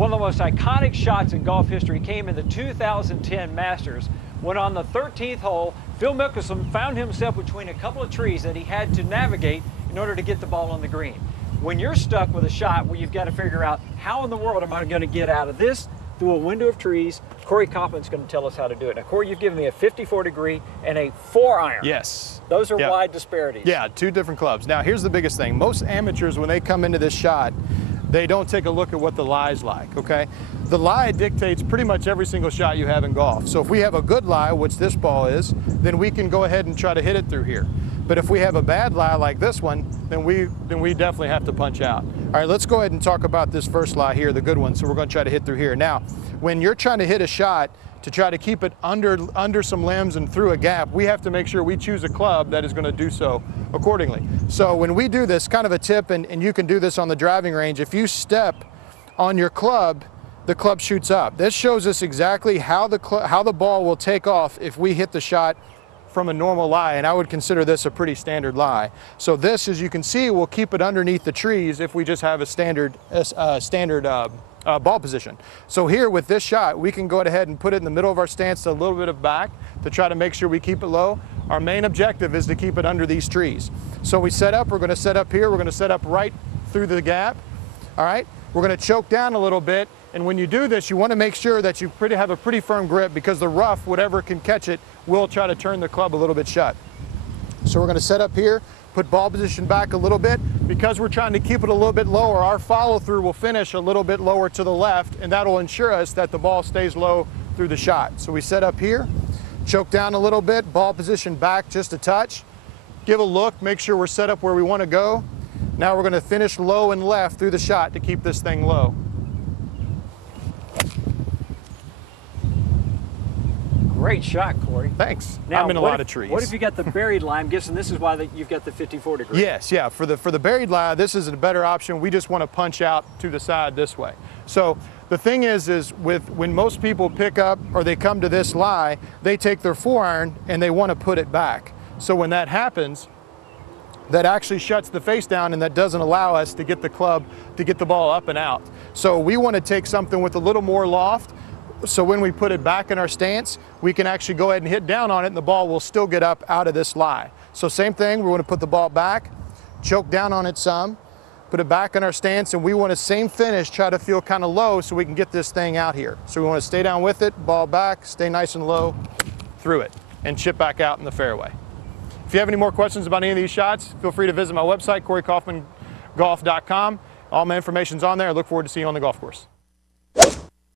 One of the most iconic shots in golf history came in the 2010 Masters when on the 13th hole, Phil Mickelson found himself between a couple of trees that he had to navigate in order to get the ball on the green. When you're stuck with a shot where you've got to figure out how in the world am I going to get out of this through a window of trees, Corey Kaufman's going to tell us how to do it. Now, Corey, you've given me a 54 degree and a 4-iron. Yes. Those are wide disparities. Yeah, two different clubs. Now, here's the biggest thing. Most amateurs, when they come into this shot, they don't take a look at what the lie's like, okay? The lie dictates pretty much every single shot you have in golf. So if we have a good lie, which this ball is, then we can go ahead and try to hit it through here. But if we have a bad lie like this one, then we definitely have to punch out. All right, let's go ahead and talk about this first lie here, the good one. So we're going to try to hit through here. Now, when you're trying to hit a shot to try to keep it under some limbs and through a gap, we have to make sure we choose a club that is going to do so accordingly. So when we do this, kind of a tip, and you can do this on the driving range, if you step on your club, the club shoots up. This shows us exactly how the ball will take off if we hit the shot from a normal lie, and I would consider this a pretty standard lie. So this, as you can see, will keep it underneath the trees if we just have a standard ball position. So here with this shot, we can go ahead and put it in the middle of our stance to a little bit of back to try to make sure we keep it low. Our main objective is to keep it under these trees. So we set up, we're going to set up here, we're going to set up right through the gap. All right, we're going to choke down a little bit, and when you do this, you want to make sure that you have a pretty firm grip, because the rough, whatever can catch it, will try to turn the club a little bit shut. So we're going to set up here, put ball position back a little bit. Because we're trying to keep it a little bit lower, our follow through will finish a little bit lower to the left, and that will ensure us that the ball stays low through the shot. So we set up here, choke down a little bit, ball position back just a touch, give a look, make sure we're set up where we want to go. Now we're going to finish low and left through the shot to keep this thing low. Great shot, Corey. Thanks. Now, I'm in a lot of trees. What if you got the buried lie? I'm guessing this is why you've got the 54 degree. Yes, yeah. For the buried lie, this is a better option. We just want to punch out to the side this way. So the thing is when most people pick up or they come to this lie, they take their 4-iron and they want to put it back. So when that happens, that actually shuts the face down, and that doesn't allow us to get the club to get the ball up and out. So we want to take something with a little more loft. So when we put it back in our stance, we can actually go ahead and hit down on it, and the ball will still get up out of this lie. So same thing, we want to put the ball back, choke down on it some, put it back in our stance, and we want to same finish, try to feel kind of low so we can get this thing out here. So we want to stay down with it, ball back, stay nice and low through it, and chip back out in the fairway. If you have any more questions about any of these shots, feel free to visit my website, CoreyKaufmanGolf.com. All my information's on there. I look forward to seeing you on the golf course.